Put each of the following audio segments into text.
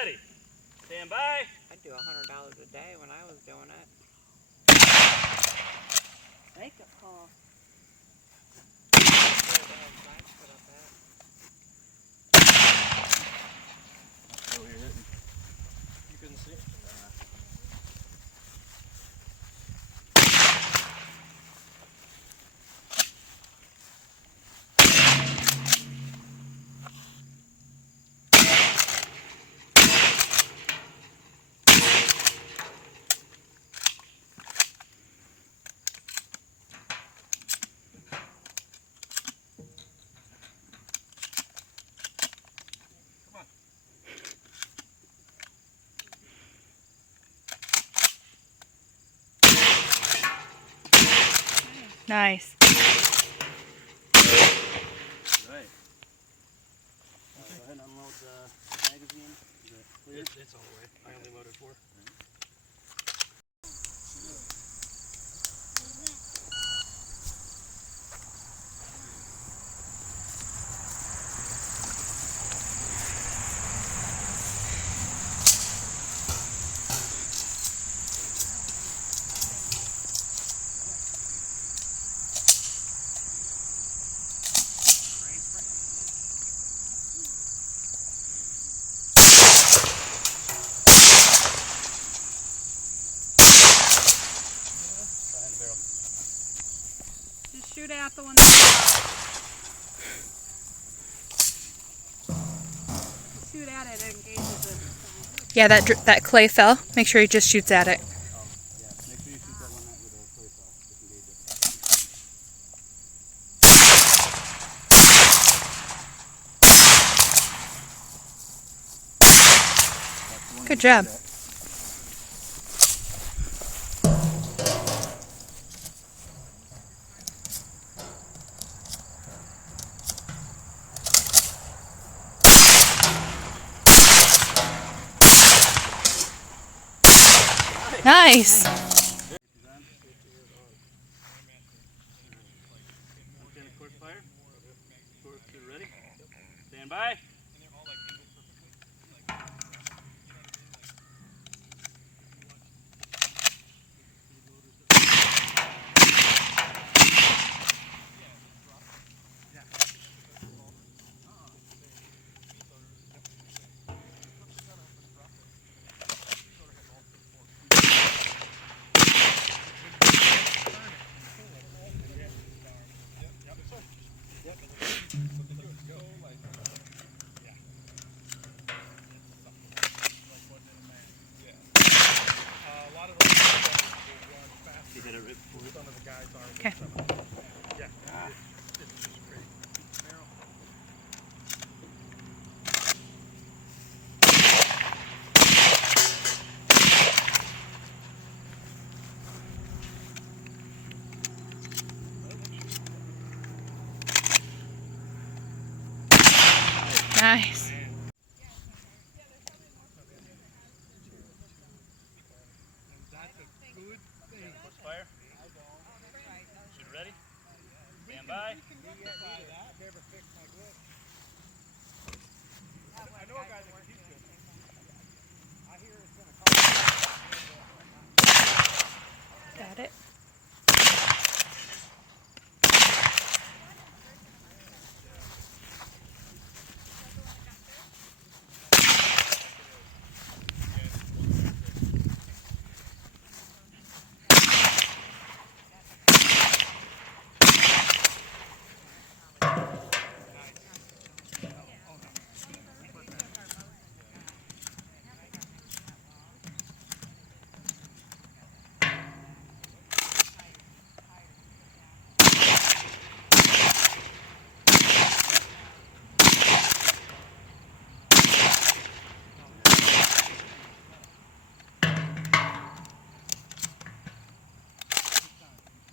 ready. Stand by. I'd do $100 a day when I was doing it. Make it, Paul. Oh, you're hitting. You couldn't see it. Nice. Right. Go ahead and unload the magazine. Is it clear? It's all the way. I only loaded 4. Just shoot out the one. Shoot at it and engages it. Yeah, that clay fell. Make sure he just shoots at it. Yeah, make sure you shoot that one with a clay fell. Disengage it. Good job. Nice. Okay, course fire. Course ready. Stand by. You hit it right before. Some of the guys are. Okay. Yeah. Nice. Course fire. Shoot ready. Stand by. I know a guy that can teach this. I hear it's gonna Got it.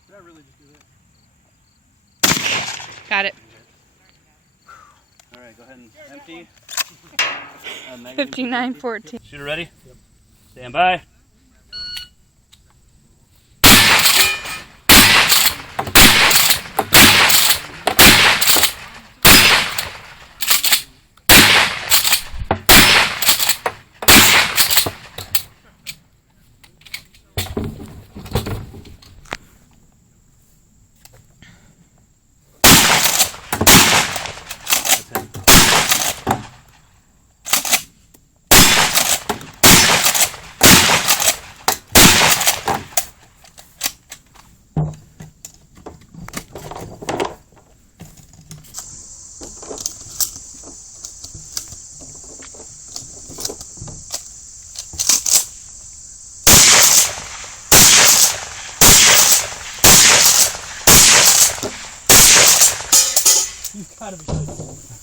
I really just do that? Got it. All right, go ahead and empty. 59-14. Shooter ready? Stand by. 10. You gotta be kidding me.